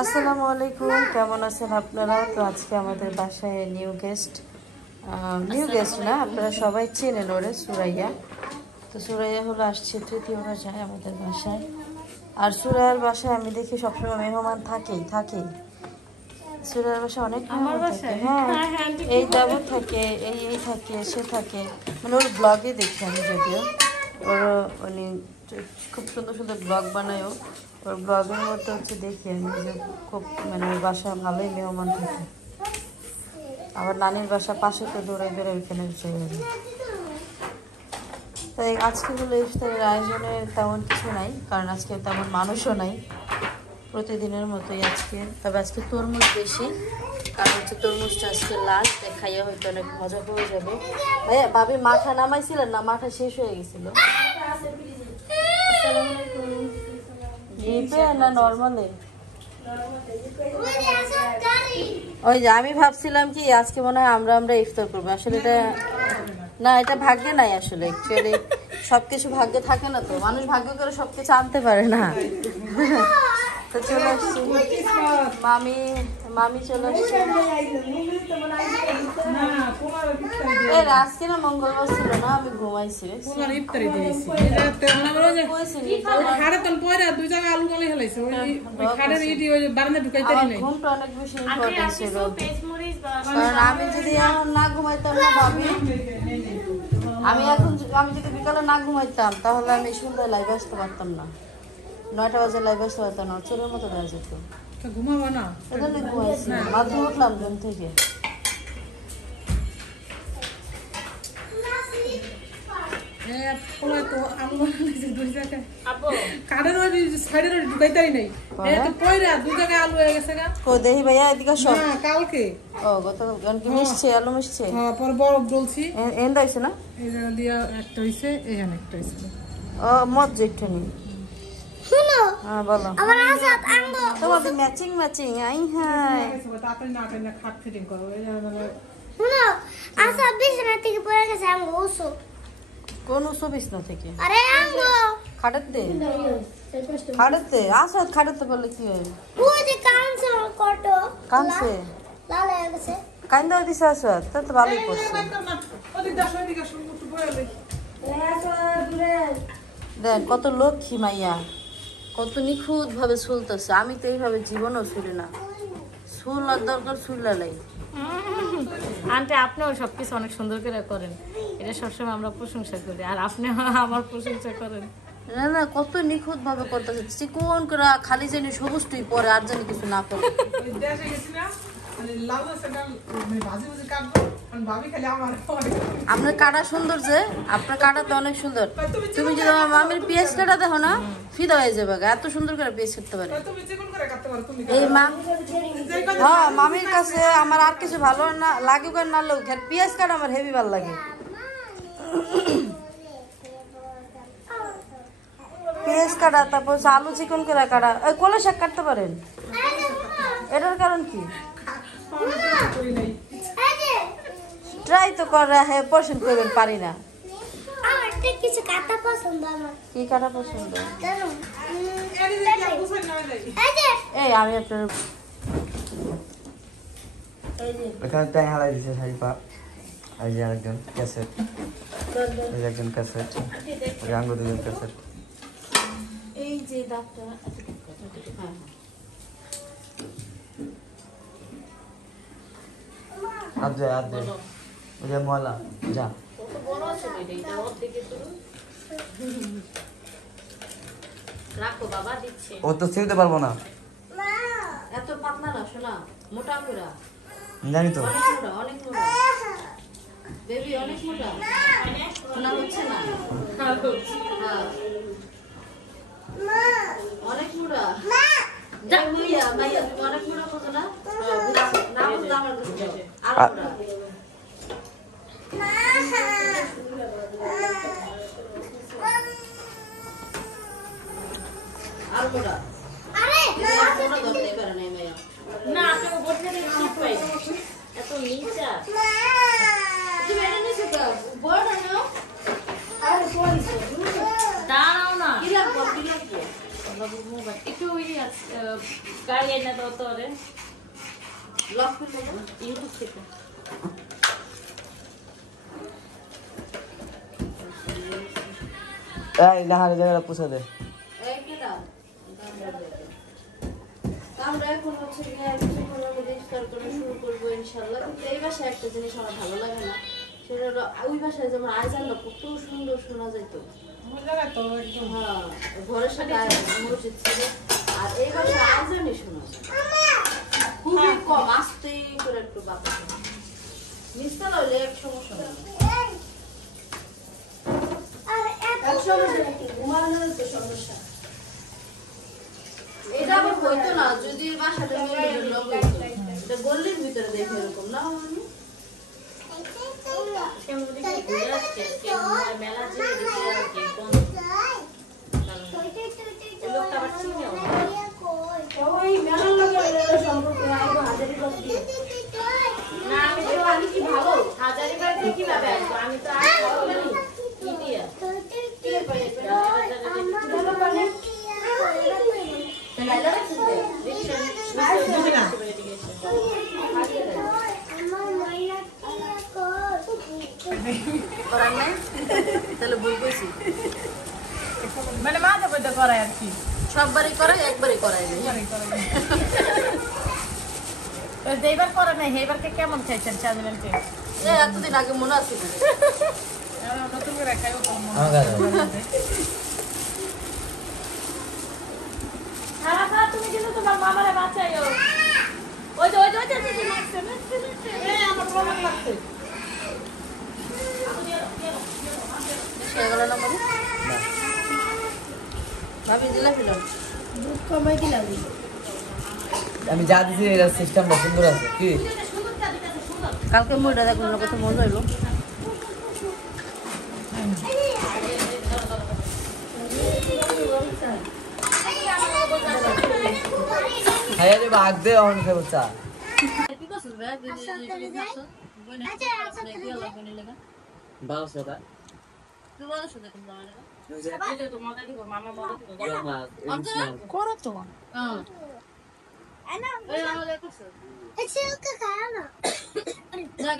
আসসালামু আলাইকুম, কেমন আছেন আপনারা? তো আজকে আমাদের বাসায় নিউ গেস্ট না, আপনারা সবাই চেনেন ওরে, সুরাইয়া। তো সুরাইয়া হলো আসছে তৃতীয়বার যায় আমাদের বাসায়। আর সুরাইয়ার বাসায় আমি দেখি সবসময় মেহমান থাকেই। সুরাইয়ার বাসায় অনেক মেহমান থাকে। হ্যাঁ, এই দেব থাকে, এই থাকে, সে থাকে, মানে ওর ব্লগে দেখি আমি। যদিও ওর মানে খুব সুন্দর সুন্দর ব্লগ বানায়ও। ওর ব্লগের মধ্যে হচ্ছে দেখি আমি যে খুব মানে ওর বাসা ভালোই মেহমান থাকে। আবার নানির বাসা পাশে, তো দৌড়ে ওইখানে চলে যাবে। তাই আজকে হলো ইফতারের আয়োজনে তেমন কিছু নাই, কারণ আজকে তেমন মানুষও নাই, প্রতিদিনের মতোই আজকে। তবে আজকে তরমুজ বেশি, কারণ হচ্ছে তরমুজটা আজকে লাস্ট, খাইয়া হয়তো অনেক মজা পাওয়া যাবে। ভাইয়া ভাবি মাঠা নামাইছিলেন না? মাঠা শেষ হয়ে গেছিল। ডিপে না নর্মালে? ওই যে আমি ভাবছিলাম কি আজকে মনে হয় আমরা ইফতার করবো, আসলে এটা না, এটা ভাগ্যে নাই আসলে। অ্যাকচুয়ালি সবকিছু ভাগ্যে থাকে না, তো মানুষ ভাগ্য করে সবকিছু আনতে পারে না। তো চলে আসছি, মামি চলে আসছে। আজকে না মঙ্গলবার ছিল না, আমি ঘুমাইছি। ঘুমটা অনেক বেশি ইম্পর্টেন্ট ছিল, কারণ আমি যদি এখন না ঘুমাইতাম না ভাবি, আমি যদি বিকালে না ঘুমাইতাম তাহলে আমি সন্ধ্যায় লাইভে আসতে পারতাম না, 9টা বাজে লাইভে আসতে পারতাম না, চোরের মতো দেওয়া যেত। ঘুমাবো না, এজন্য ঘুমাইছি, মাত্র উঠলাম ঘুম থেকে। দেখি ভাইয়া এদিকে কালকে মিশছে, আলু মিশছে, বরফ ডলছি, এন্ড হয়েছে না, একটা হয়েছে, এখানে একটা হয়েছে। ও মজ্জা একটু নেই। শুনো, হ্যাঁ বলো। আমার আসাদ আঙ্গো তোমাদের ম্যাচিং আই হাই তাড়াতাড়ি না কেন খাট ফিটিং করো। এই শুনো, আসাদ বিছানা থেকে পড়ে গেছে আঙ্গো ওসো। কোন ওসো বিছানা থেকে? আরে আঙ্গো খাটতে আসাদ খাটতে বললে কি হয়? ওই যে কানছে কটো কানছে লাল হয়ে গেছে, কাইন্দা দিছে আসাদ, তা তো ভালোই করছে। ওদিক দাও, ওদিকে শুনু তো বলে লই। দেখ কত লক্ষ্মী মাইয়া, কত নিখুঁত ভাবে চুলতেছে। আমি তো এইভাবে জীবনও চুলি না, চুলার দরকার চুলালাই। আন্টি আপনিও সবকিছু অনেক সুন্দর করে করেন, এটা সবসময় আমরা প্রশংসা করি, আর আপনি আমার প্রশংসা করেন। না কত নিখুঁত ভাবে করতেছে, চিকন করে খালি জানি সবুজটুই পরে, আর জানি কিছু না পরে। আপনার কাটা সুন্দর, যে আপনার কাটা তো অনেক সুন্দর। তুমি যদি আমার মামির পেঁয়াজ কাটা দেখো না, ফিদা হয়ে যাবে, এত সুন্দর করে পেঁয়াজ কাটতে পারে এই মা। হ্যাঁ, মামির কাছে আমার আর কিছু ভালো না লাগুক আর না লাগুক, আর পেঁয়াজ কাটা আমার হেভি ভালো লাগে। পেঁয়াজ কাটা, তারপর আলু চিকন করে কাটা, কলা শাক কাটতে পারেন। এটার কারণ কি? ট্রাই তো করা, হ্যাঁ পছন্দ করবেন, পারি না। কিছু কাটা পছন্দ আমার। কি কাটা পছন্দ? এই আমি আপনার এখানে টাই হালাই দিছে শাড়ি পা। এই যে আরেকজন ক্যাসেট, এই একজন ক্যাসেট, ওই আঙ্গুর দুজন ক্যাসেট। এই যে দাঁতটা আদে ওই যে ময়লা যা রাখো বাবা, দিচ্ছে। ও তো ছিঁড়তে পারবো না, এত পাতলা না শোনা, মোটা পুরা জানি তো। অনেক মোটা বেবি, অনেক মোটা শোনা হচ্ছে না, অনেক মোটা। মাইয়া তুমি অনেক মোটা বোঝো না, না বুঝলে আমার কাছে আর মোটা। আর মোটা মোটা ধরতেই পারে না মাইয়া। না আপনি বলতে কি পাই এত নিচা তুমি এটা নিছো তো বড় না? দাঁড়াও না, কি লাগবে কি লাগবে? মোবাইল একটু ওই গাড়ি আইনা দাও তো রে লক করে দাও ইউটিউব থেকে এই নাহারে জায়গাটা পুষে দে। এই কে দাও আমরা এখন হচ্ছে গিয়ে কিছুক্ষণের মধ্যে ইফতার করে শুরু করবো ইনশাল্লাহ। কিন্তু এই বাসায় একটা জিনিস আমার ভালো লাগে না, সেটা হলো ওই বাসায় যেমন আজান না কত সুন্দর শোনা যেত। হ্যাঁ, ঘরের সাথে মসজিদ ছিল, আর এই বাসায় আজানই শোনা যায় খুবই কম, আস্তে করে একটু বাবা নিস্তালা হইলে এক সমস্যা নেই, এক সমস্যা নাকি ঘুমানোর তো সমস্যা। এটা আবার হইতো না যদি বাসাটা মিলিয়ে লোক হইতো। এটা গল্লির ভিতরে দেখে এরকম না মামনি? মেলা যে লোকটা আবার চিনেও ওই মেলার লোকের সম্পর্কে আইবো হাজারিবাগ দিয়ে। না আমি কি ভালো হাজারিবাগ দিয়ে কিভাবে আসবো? আমি তো কি দিয়ে করার নাই তাহলে ভুল কইছি। মানে মাঝে মধ্যে করায় আর কি সববারই করাই একবারই করাই নাই। এইবার করে নাই এইবারকে কেমন খাইছেন চাঁদমেলকে? এতদিন আগে মনে আছে নতুন করে খাইও সারা তুমি কিন্তু তোমার মামারে বাঁচাইও। ওই যে আমার মামার লাগছে ভাবি দিলা ফিল দুধ কমাই দিলাম। আমি যা দিছি এটা সিস্টেমটা সুন্দর আছে কি? কালকে মুইটা দেখুন কত মজা হইব। খাইয়া দে ভাগ দে অন খাবো চা। ভালো সেটা করো তো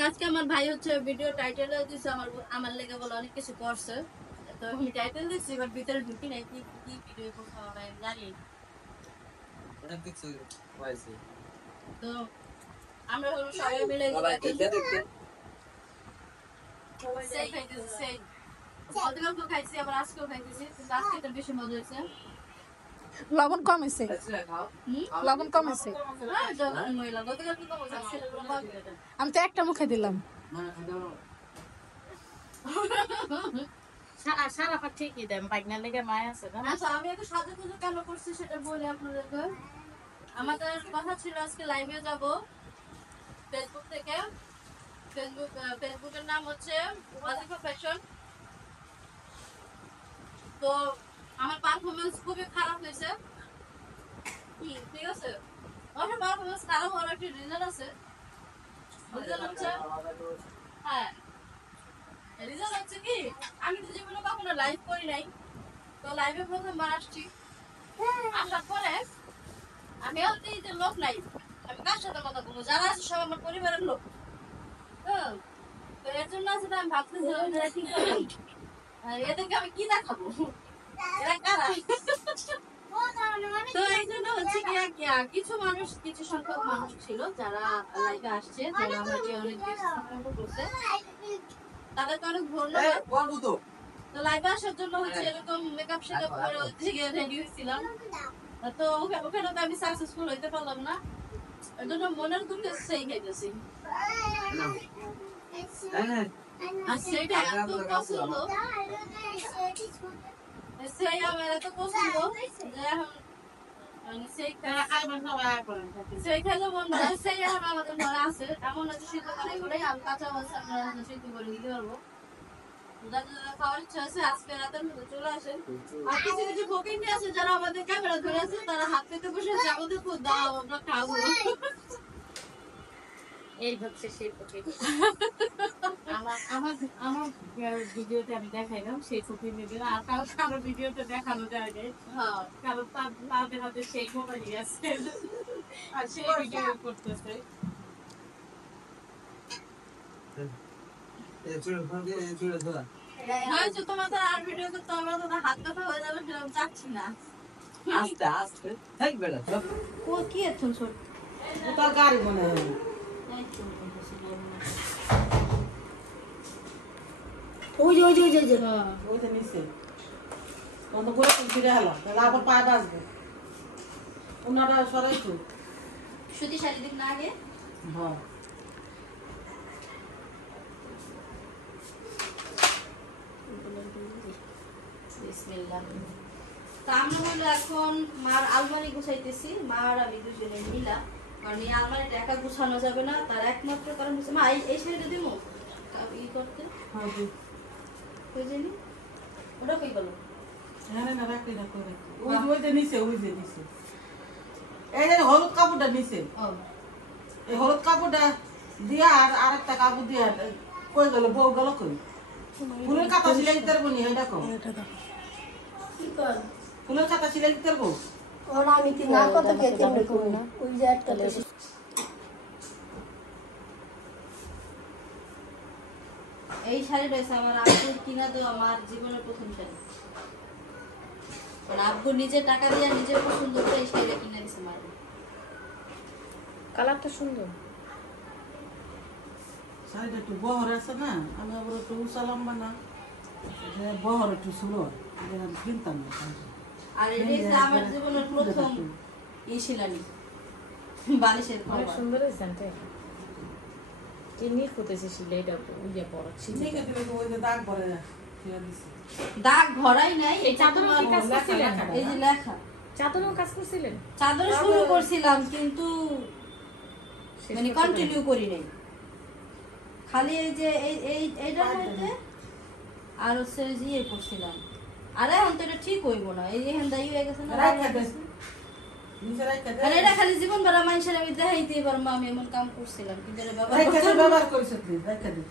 আজকে আমার ভাই হচ্ছে ভিডিও টাইটেল দিচ্ছে, আমার লেগে বলে অনেক কিছু করছে, তো আমি টাইটেল দিচ্ছি, এবার ভিতরে ঢুকি নাই কি কি ভিডিও করতে হবে আমি জানি। তো আমরা হলো সবাই মিলে সেই খাইতেছি, সেই গতকালকেও খাইছি, আবার আজকেও খাইতেছি, কিন্তু আজকে এটা বেশি মজা হয়েছে। লবণ কম হয়েছে লবণ কম হয়েছে গতকালকে তো মজা ছিল। আমি তো একটা মুখে দিলাম সারা পা ঠিকই দেন বাইকনার লেগে মায় আছে না। আচ্ছা আমি একটু সাজুগুজু কেন করছি সেটা বলি আপনাদেরকে। আমাদের কথা ছিল আজকে লাইভে যাব ফেসবুক থেকে। ফেসবুকের নাম হচ্ছে ওয়াজিফা ফ্যাশন। তো আমার পারফরমেন্স খুবই খারাপ হয়েছে, ঠিক আছে? আমার পারফরমেন্স খারাপ হওয়ার একটা রিজন আছে। রিজন হচ্ছে হ্যাঁ রিজন হচ্ছে কি, আমি তো জীবনে কখনো লাইভ করি নাই, তো লাইভে প্রথমবার আসছি। আসার পরে আমি হচ্ছে যে লোক নাই, আমি কার সাথে কথা বলবো? যারা আছে সব আমার পরিবারের লোক। তো এর জন্য আসলে আমি ভাবতেছিলাম যে কি করবো, এদেরকে আমি কি দেখাবো, এরা কারা? তো এই জন্য হচ্ছে কি কিছু মানুষ, কিছু সংখ্যক মানুষ ছিল যারা লাইভে আসছে, যারা আমাকে অনেক বেশি সাপোর্ট করছে, তাদেরকে অনেক ধন্যবাদ। তো লাইভে আসার জন্য হচ্ছে এরকম মেকআপ সেটআপ করে হচ্ছে রেডি হয়েছিলাম, তো ওখানে তো আমি সাকসেসফুল হইতে পারলাম না, এর জন্য মনের দুঃখে সেই খাইতেছি। আর সেইটা এত পছন্দ, সেই আমার এত পছন্দ যে এখন সেই খাইলে মন হয়, সেই এখন আমাদের ঘরে আছে, এমন হচ্ছে সিদ্ধ করে বলেই আমি কাঁচা মাছ আমরা সিদ্ধ করে দিতে পারবো। খাওয়ার ইচ্ছা আছে আজকে রাতের মধ্যে চলে আসেন। আর কিছু কিছু ফকিন্নি আছে যারা আমাদের ক্যামেরা ধরে আছে, তারা হাত পেতে বসে আছে আমাদের খুব দাও আমরা খাবো। এই হচ্ছে সেই ফকির। আমার আমার আমার ভিডিওতে আমি দেখাইলাম সেই ফকির ভিডিও, আর কারো ভিডিওতে দেখানো যায় না। কারণ তাদের হাতে সেই মোবাইলই আছে আর সেই ভিডিও করতেছে। তোমাদের আর ভিডিও করতে হবে, তোমার হাত ব্যথা হয়ে যাবে, সেরকম চাচ্ছি না। আস্তে আস্তে থাক বেটা সব ও কি এখন ছোট তোর গাড়ি মনে হয় ওই যে ওই যে ওই যে ওই যে ওইটা নিচে বন্ধ করে তুমি ফিরে হলো তাহলে আবার পায়ে বাঁচবে ওনারা সরাইছো সুতি শাড়ি দিন না আগে। হ্যাঁ বিসমিল্লাহ। তা আমরা হলো এখন মার আলমারি গুছাইতেছি, মা আর আমি দুজনে মিলা, কারণ এই আলমারিটা একা গুছানো যাবে না। তার একমাত্র কারণ হচ্ছে মা এই শাড়িটা দিব ই করতে হ্যাঁ ওই জানি ওটা কই গেল। হ্যাঁ না রাখি না করে ওই যে ওইটা নিচে এই যে হলুদ কাপড়টা নিচে ও এই হলুদ কাপড়টা দিয়া আর আরেকটা কাপড় দিয়া কই গেল বউ গেল কই ফুলের কাটা সিলাই দিতে পারবো নি এটা কম কি কর ফুলের কাটা সিলাই দিতে পারবো ওরা আমি কি না কত কে কেমনে করব না ওই যে একটা এই শাড়িটা হচ্ছে আমার আব্বুর কিনা, তো আমার জীবনের প্রথম শাড়ি। মানে আব্বু নিজে টাকা দিয়ে নিজে পছন্দ করে এই শাড়িটা কিনে দিছে মায়ের। কালারটা সুন্দর। শাড়িটা একটু বহর আছে না আমি আবার একটু উঁচা লম্বা না বহর একটু সুলো কিনতাম না আর এটা হচ্ছে আমার জীবনের প্রথম শিলানি বালিশের অনেক কভার। সুন্দর হয়েছে আন্টি। চিনি ফুটেছে সিলাইটা ইয়ে পড়াচ্ছি। নিকে দিলে তো ওই যে দাগ পরে ফিরে দিছি দাগ ভরাই নাই, এই এটা চাদরের তোমার কি কাজ করছিলেন? এই যে লেখা। চাদরেও কাজ করছিলেন? চাদর শুরু করছিলাম কিন্তু মানে কন্টিনিউ করি নাই, খালি এই যে এইটা হইতে আর হচ্ছে যে ইয়ে করছিলাম। আরে এখন তো এটা ঠিক হইব না, এই যে হেন্দা হয়ে গেছে না। রাখা দে নিচে রাখা দে আর এটা খালি জীবন ভরা মানুষের আমি দেখাইতে পারবো আমি এমন কাম করছিলাম, কিন্তু এটা রাখা দে ব্যবহার করিস তুই রাখা দে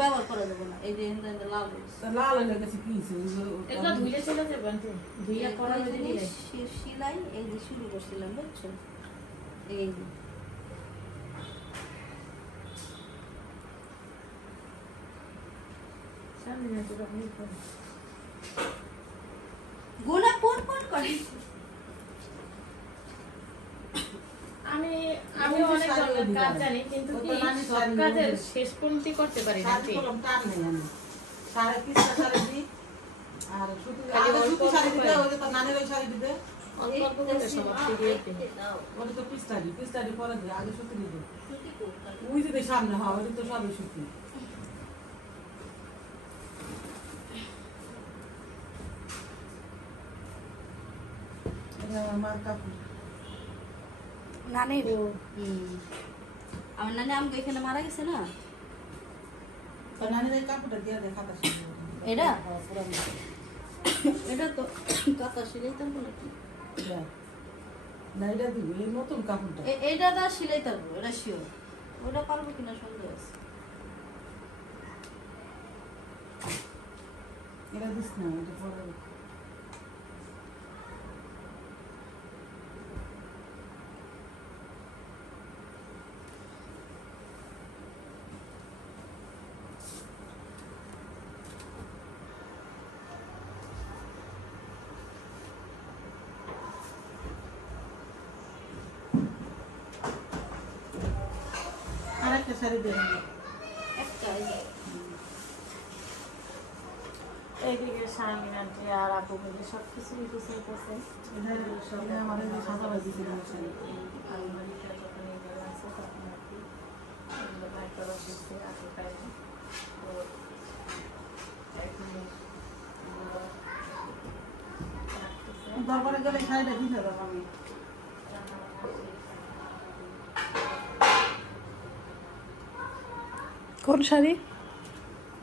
ব্যবহার করা যাবে না। এই যে হেন্দা হেন্দা লাল হয়েছে। তো লাল হয়ে গেছে কি এগুলো ধুইলে চলে যাবে আন্টি। ধুইয়া করা এই হয়ে যে দিলে। সেলাই এই যে শুরু করছিলাম, বুঝছো? এই যে সামনে না তো আপনি করেন। গোনা পর পর করে। আমি অনেক ধরনের কাজ জানি, কিন্তু কি সব কাজের শেষ পর্যন্ত করতে পারি না শাড়ি আন্টি। কলম টান নেই আমি সাড়ে পিসটা শাড়ি দিই আর শুধু খালি আগে অল্প শুধু শাড়ি অল্প দিতে করে। ওই যে তোর নানির ওই শাড়ি দিতে অল্প অল্প করে সমাপ্তি দিয়ে দিই। ওটা তো পিস্তারি পরে দিই আগে শুধু দিতে ওই যে সামনে হ্যাঁ ওই তো সবই শুকি এটা আমার কাপড় নানির আমার নানি আমাকে এখানে মারা গেছে না। তোর নানির এই কাপড়টা দিয়ে দে খাতা শুরু এটা এটা তো কাতা সিলাইতাম নাকি? না এটা দিবি এই নতুন কাপড়টা এটা তো সিলাইতাম, এটা শিওর। ওটা পারবো কিনা সন্দেহ আছে। এটা দিস না এটা পরে আরেকটা শাড়ি দিয়ে দিবি একটা এই যে। এইদিকে শারমিন আন্টি আর আপু মিলে সব কিছু গুছাইতেছে। এটা আমার এই যে সাদা বাজি ছিল শাড়ি আলমারিটা যখন এগুলো আছে তখন আর কি এগুলো বাইর করা হচ্ছে আগে পাইনি। তো এখন এগুলো রাখতেছে। দরবারে গেলে শাড়িটা দিতে দেবো আমি কোন শাড়ি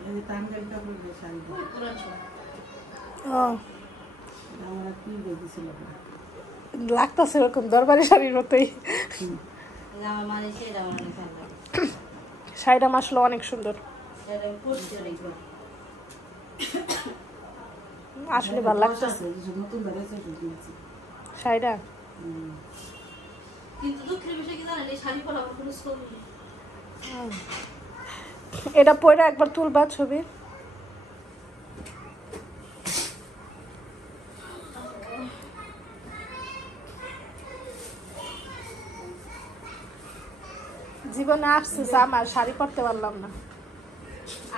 এই যে টাঙ্গাইল কাপড় দিয়ে শাড়িটা পুরান ছিল। ও এটা আমার কি দিয়েছিল লাগতাছে এরকম দরবারি শাড়ির মতোই এই যে আমার মানে সেটা আমার অনেক ভালো লাগে। শাড়িটা মাসলো অনেক সুন্দর, আসলে ভালো লাগছে নতুন বেড়েছে দিয়েছি শাড়িটা। কিন্তু দুঃখের বিষয় কি জানেন, এই শাড়ি পরা আমার কোনো ছবি নেই। এটা পরে একবার তুলবা ছবি। জীবনে আসছিস আমার শাড়ি পরতে পারলাম না।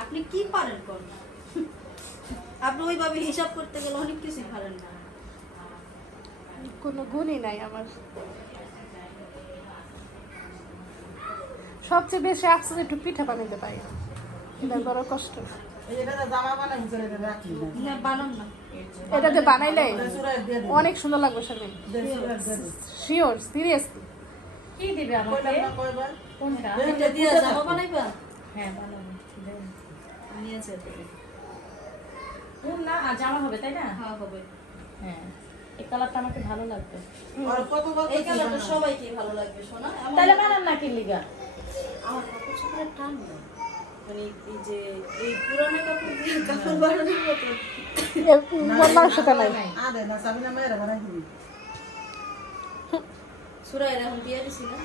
আপনি কি পারেন কোন? আপনি ওইভাবে হিসাব করতে গেলে অনেক কিছুই পারেন না। কোনো গুণই নাই আমার। সবচেয়ে বেশি আফসোস একটু পিঠা বানাইতে পারি না, এটা বড় কষ্ট। এই এটা জামা বানাই চলে দেবে রাখি না না বানান না। এটাতে বানাইলে সুরাই দিয়ে দে অনেক সুন্দর লাগবে শাড়ি, শিওর সিরিয়াসলি। কি দিবে আমাকে? কইলাম না কয়বার কোনটা? এটা দিয়ে জামা বানাইবা? হ্যাঁ বানাবো। দেন। নিয়েছে তো। কোন না আর জামা হবে তাই না? হ্যাঁ হবে। হ্যাঁ এই কালারটা আমাকে ভালো লাগবে। আর কতবার এই কালারটা সবাইকে ভালো লাগবে শোনা। তাহলে বানান না কি লিগা? আমার কাপড় চোপড়ের টান নেই। মানে এই যে এই পুরানো কাপড় দিয়ে কাপড় বানানোর মতো মাংসটা নাই। আরে না সাবিনা মেয়েরা বানাই দিবি সুরাইয়ের এখন বিয়ে দিছি না।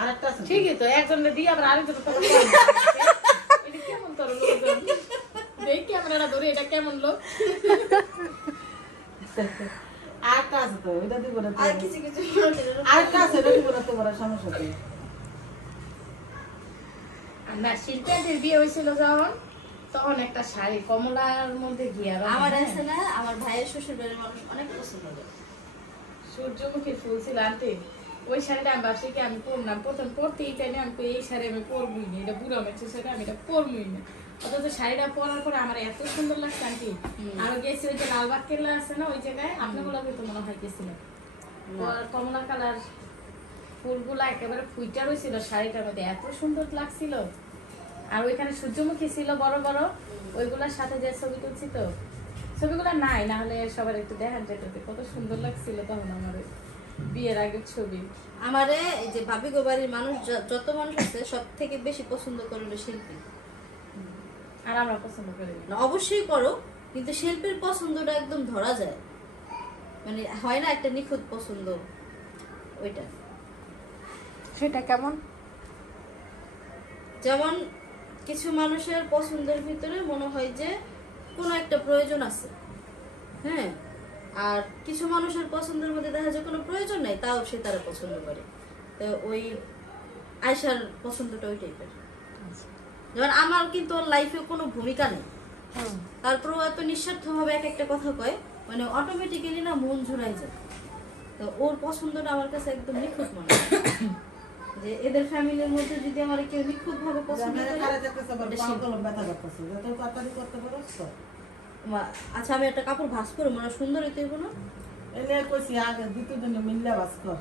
আরেকটা আছে ঠিকই তো, একজনের দিয়ে আবার আরেকজনের তো এটা কেমন তোর লোকজন? দেখ ক্যামেরাটা ধরে এটা কেমন লোক? আরেকটা আছে তো এটা দিব না আর কিছু কিছু আরেকটা আছে এটা দিব না তোমার সমস্যা কি না শিল্পীদের বিয়ে হয়েছিল যখন, তখন একটা শাড়ি কমলার মধ্যে গিয়া আমার আছে না, আমার ভাইয়ের শ্বশুর বাড়ির মানুষ অনেক পছন্দ করে। সূর্যমুখী ফুল ছিল আনতে, ওই শাড়িটা আমি ভাবছি কি আমি পরলাম, প্রথম পরতেই চাই না, আমি কই এই শাড়ি আমি পরবই না, এটা বুড়ো মেছে সেটা আমি এটা পরবই না। অথচ শাড়িটা পরার পরে আমার এত সুন্দর লাগছে আন্টি। আরো গেছি ওই যে লালবাগ কেল্লা আছে না, ওই জায়গায় আপনাগুলো তো মনে হয় গেছিলাম, কমলা কালার ফুলগুলা একেবারে ফুইটা রয়েছিল শাড়িটার মধ্যে, এত সুন্দর লাগছিল। আর ওইখানে সূর্যমুখী ছিল বড় বড়, ওইগুলার সাথে যে ছবি তুলছি তো, ছবিগুলো নাই, না হলে সবার একটু দেখার যেতে, কত সুন্দর লাগছিল তখন আমার বিয়ের আগের ছবি। আমারে এই যে ভাবি গো বাড়ির মানুষ যত মানুষ আছে সব থেকে বেশি পছন্দ করলো শিল্পী। আর আমরা পছন্দ করি না। না, অবশ্যই করো, কিন্তু শিল্পীর পছন্দটা একদম ধরা যায়, মানে হয় না একটা নিখুঁত পছন্দ, ওইটা। সেটা কেমন? যেমন কিছু মানুষের পছন্দের ভিতরে মনে হয় যে কোনো একটা প্রয়োজন আছে, হ্যাঁ, আর কিছু মানুষের পছন্দের মধ্যে দেখা যায় কোনো প্রয়োজন নাই, তাও সে তারা পছন্দ করে। তো ওই আয়শার পছন্দটা ওই টাইপের। যেমন আমার কিন্তু ওর লাইফে কোনো ভূমিকা নেই, তারপরেও এত নিঃস্বার্থ ভাবে এক একটা কথা কয়, মানে অটোমেটিক্যালি না মন ঝুরাই যায়। তো ওর পছন্দটা আমার কাছে একদম নিখুঁত মনে হয়, যে এদের ফ্যামিলির মধ্যে যদি আমার কেউ নিখুঁত ভাবে পছন্দ করে। আচ্ছা আমি একটা কাপড় ভাঁজ করে মনে সুন্দর হইতে হইব না? এলে কইছি আগে দ্বিতীয় দিনে মিল্লা বাস কর